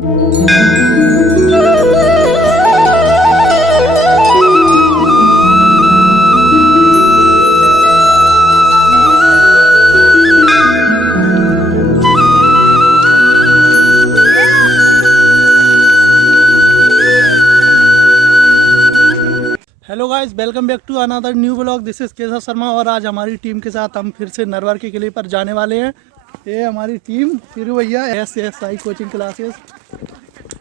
Hello guys, welcome back to another new blog. This is Keshav Sharma और आज हमारी team के साथ हम फिर से नरवर के किले पर जाने वाले हैं। ये हमारी टीम सीरू भैया SSI कोचिंग क्लासेस,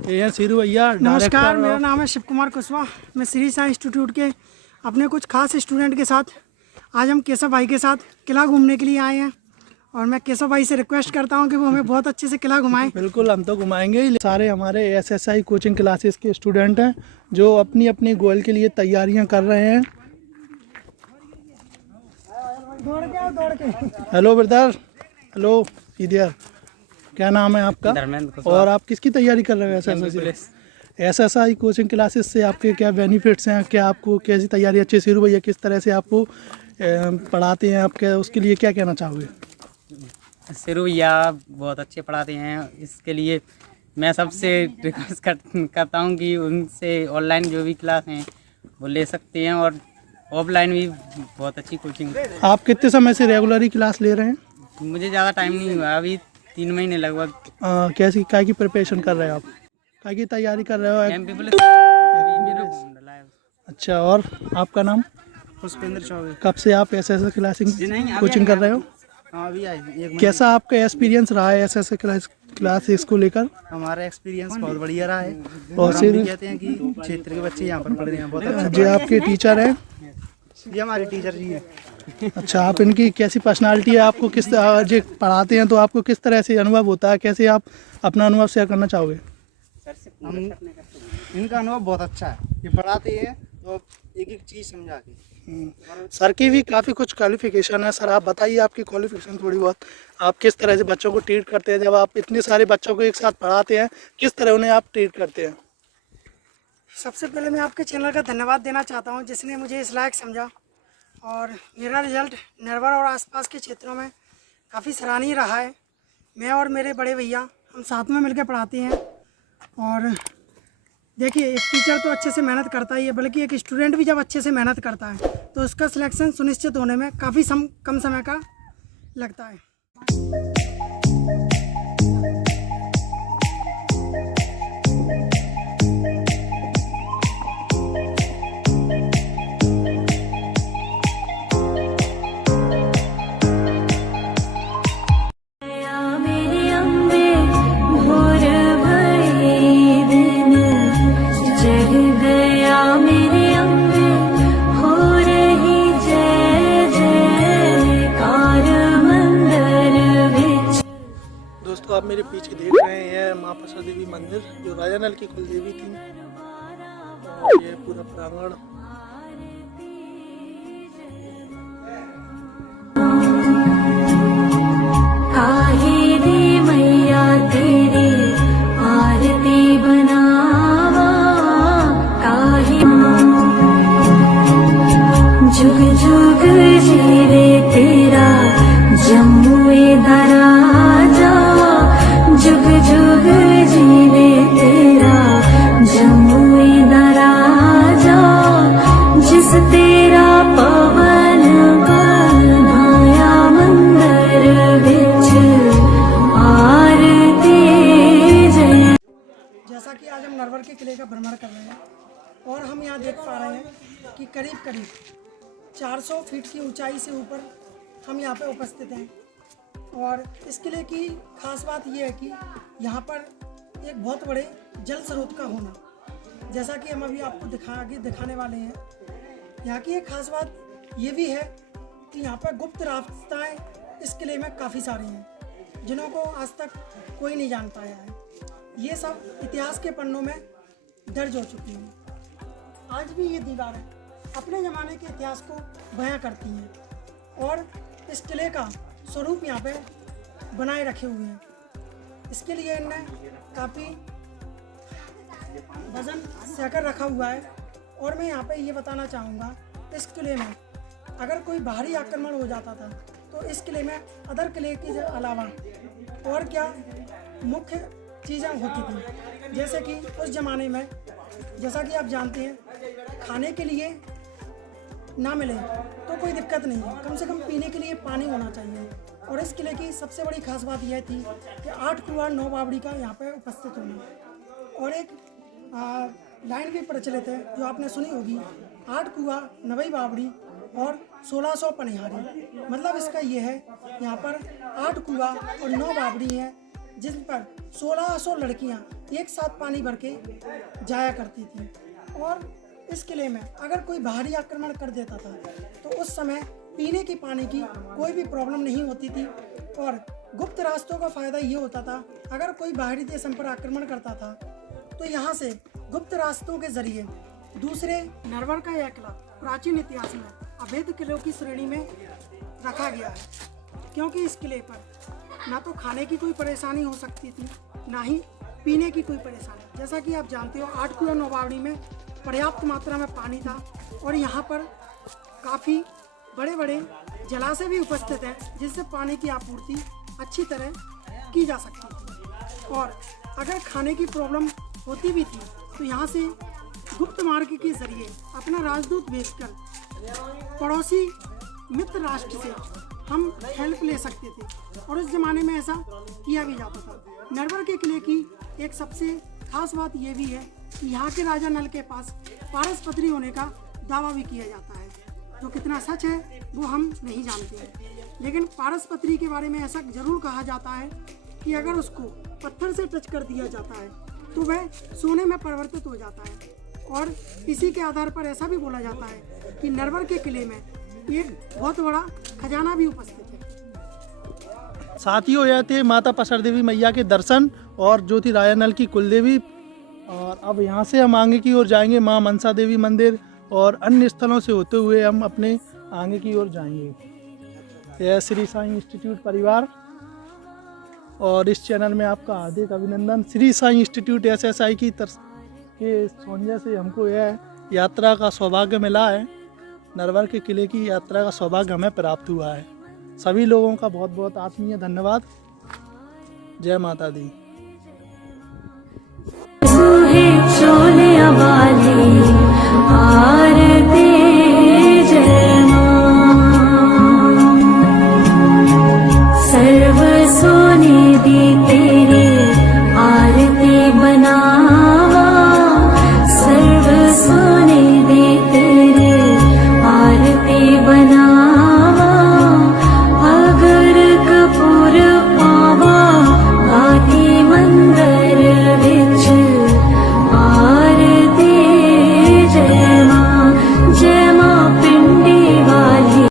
ये हैं सीरू भैया। नमस्कार, मेरा नाम है शिव कुमार कुशवाहा। मैं श्री साई इंस्टीट्यूट के अपने कुछ खास स्टूडेंट के साथ आज हम केशव भाई के साथ किला घूमने के लिए आए हैं और मैं केशव भाई से रिक्वेस्ट करता हूं कि वो हमें बहुत अच्छे से किला घुमाएं। बिल्कुल, हम तो घुमाएंगे ही। सारे हमारे SSI कोचिंग क्लासेस के स्टूडेंट हैं जो अपनी अपनी गोल के लिए तैयारियां कर रहे हैं। दौड़ के हेलो ब्रदर, हेलो इधर, क्या नाम है आपका? और आप किसकी तैयारी कर रहे हो? SSI कोचिंग क्लासेस से आपके क्या बेनिफिट्स हैं? क्या आपको कैसी तैयारी अच्छी? सीरू भैया किस तरह से आपको पढ़ाते हैं, आपके उसके लिए क्या कहना चाहोगे? सीरू भैया बहुत अच्छे पढ़ाते हैं, इसके लिए मैं सबसे रिक्वेस्ट करता हूं कि उनसे ऑनलाइन जो भी क्लास हैं वो ले सकते हैं और ऑफलाइन भी बहुत अच्छी कोचिंग। आप कितने समय से रेगुलरली क्लास ले रहे हैं? मुझे ज़्यादा टाइम नहीं हुआ, अभी 3 महीने लगभग। कैसी काय की प्रिपरेशन कर रहे हो आप? काय की तैयारी कर रहे हो? MP पुलिस मेरा फॉर्म डला है। अच्छा, और आपका नाम? पुष्पेंद्र चौबे। कब से आप SSI कोचिंग कर रहे हो? अभी आए। कैसा आपका एक्सपीरियंस रहा है SSI क्लासेस को लेकर? हमारा एक्सपीरियंस बहुत बढ़िया रहा है और हम भी कहते हैं कि क्षेत्र के बच्चे यहाँ पर पढ़ रहे हैं बहुत अच्छा। जी, आपके टीचर हैं? ये हमारे टीचर जी हैं। अच्छा, आप इनकी कैसी पर्सनालिटी है? आपको किस जो पढ़ाते हैं तो आपको किस तरह से अनुभव होता है? कैसे आप अपना अनुभव शेयर करना चाहोगे? इनका अनुभव बहुत अच्छा है, ये पढ़ाते हैं तो एक एक चीज़ समझा के। सर की भी काफ़ी कुछ क्वालिफिकेशन है। सर आप बताइए आपकी क्वालिफिकेशन थोड़ी बहुत, आप किस तरह से बच्चों को ट्रीट करते हैं? जब आप इतने सारे बच्चों को एक साथ पढ़ाते हैं, किस तरह उन्हें आप ट्रीट करते हैं? सबसे पहले मैं आपके चैनल का धन्यवाद देना चाहता हूं जिसने मुझे इस लायक समझा और मेरा रिजल्ट नरवर और आसपास के क्षेत्रों में काफ़ी सराहनीय रहा है। मैं और मेरे बड़े भैया हम साथ में मिलकर पढ़ाते हैं और देखिए, एक टीचर तो अच्छे से मेहनत करता ही है, बल्कि एक स्टूडेंट भी जब अच्छे से मेहनत करता है तो उसका सिलेक्शन सुनिश्चित होने में काफ़ी कम समय का लगता है। दोस्तों, आप मेरे पीछे देख रहे हैं माँ पसा देवी मंदिर, जो राजा नल की कुल देवी थी। और ये पूरा प्रांगण मैया तेरी आरती बनावा, जुग जुग जीवे तेरा जम्मुए दराजा, जुग जुग जीवे तेरा जम्मुए दराजा, जिस तेरा पवन बनाया मंदिर विच आरती जय। जैसा कि आज हम नरवर के किले का भ्रमण कर रहे हैं और हम यहाँ देख पा रहे हैं कि करीब करीब 400 फीट की ऊंचाई से ऊपर हम यहाँ पे उपस्थित हैं और इस किले की खास बात यह है कि यहाँ पर एक बहुत बड़े जल स्रोत का होना, जैसा कि हम अभी आपको दिखाने वाले हैं। यहाँ की एक खास बात ये भी है कि यहाँ पर गुप्त रास्ताएं इस किले में काफ़ी सारी हैं जिन्हों को आज तक कोई नहीं जान पाया है। ये सब इतिहास के पन्नों में दर्ज हो चुकी हैं। आज भी ये दीवारें अपने ज़माने के इतिहास को बयां करती हैं और इस किले का स्वरूप यहाँ पे बनाए रखे हुए हैं। इसके लिए इनने काफ़ी वजन सहकर रखा हुआ है। और मैं यहाँ पे ये बताना चाहूँगा, इस किले में अगर कोई बाहरी आक्रमण हो जाता था तो इस किले में अदर किले के अलावा और क्या मुख्य चीज़ें होती थी। जैसे कि उस ज़माने में, जैसा कि आप जानते हैं, खाने के लिए ना मिले तो कोई दिक्कत नहीं है, कम से कम पीने के लिए पानी होना चाहिए। और इस किले की सबसे बड़ी खास बात यह थी कि 8 कुआं 9 बावड़ी का यहाँ पे उपस्थित होना। और एक लाइन भी प्रचलित है जो आपने सुनी होगी, 8 कुआं 9 बावड़ी और 1600 पनिहारी। मतलब इसका ये है, यहाँ पर 8 कुआं और 9 बावड़ी हैं जिन पर 1600 लड़कियाँ एक साथ पानी भर के जाया करती थी। और इस किले में अगर कोई बाहरी आक्रमण कर देता था तो उस समय पीने की पानी की कोई भी प्रॉब्लम नहीं होती थी। और गुप्त रास्तों का फ़ायदा ये होता था, अगर कोई बाहरी देश हम पर आक्रमण करता था तो यहाँ से गुप्त रास्तों के जरिए दूसरे नरवर का यह किला प्राचीन इतिहास में अवैध किलों की श्रेणी में रखा गया है, क्योंकि इस किले पर ना तो खाने की कोई परेशानी हो सकती थी, ना ही पीने की कोई परेशानी। जैसा कि आप जानते हो, 8 कुआं 9 बावड़ी में पर्याप्त मात्रा में पानी था और यहाँ पर काफ़ी बड़े बड़े जलाशय भी उपस्थित हैं जिससे पानी की आपूर्ति अच्छी तरह की जा सकती थी। और अगर खाने की प्रॉब्लम होती भी थी तो यहाँ से गुप्त मार्ग के जरिए अपना राजदूत भेजकर पड़ोसी मित्र राष्ट्र से हम हेल्प ले सकते थे। और उस ज़माने में ऐसा किया भी जाता था। नरवर के किले की एक सबसे खास बात यह भी है कि यहाँ के राजा नल के पास पारस पत्री होने का दावा भी किया जाता है, जो कितना सच है वो हम नहीं जानते हैं। लेकिन पारस पत्री के बारे में ऐसा जरूर कहा जाता है कि अगर उसको पत्थर से टच कर दिया जाता है तो वह सोने में परिवर्तित हो जाता है। और इसी के आधार पर ऐसा भी बोला जाता है कि नरवर के किले में एक बहुत बड़ा खजाना भी उपस्थित है। साथ ही हो जाते हैं माता पसर देवी मैया के दर्शन और जो थी राजा नल की कुलदेवी। और अब यहाँ से हम आगे की ओर जाएंगे माँ मनसा देवी मंदिर और अन्य स्थलों से होते हुए हम अपने आगे की ओर जाएंगे। यह श्री साईं इंस्टीट्यूट परिवार और इस चैनल में आपका हार्दिक अभिनंदन। श्री साईं इंस्टीट्यूट SSI की तरफ के सौंजय से हमको यह यात्रा का सौभाग्य मिला है। नरवर के किले की यात्रा का सौभाग्य हमें प्राप्त हुआ है। सभी लोगों का बहुत बहुत आत्मीय धन्यवाद। जय माता दी।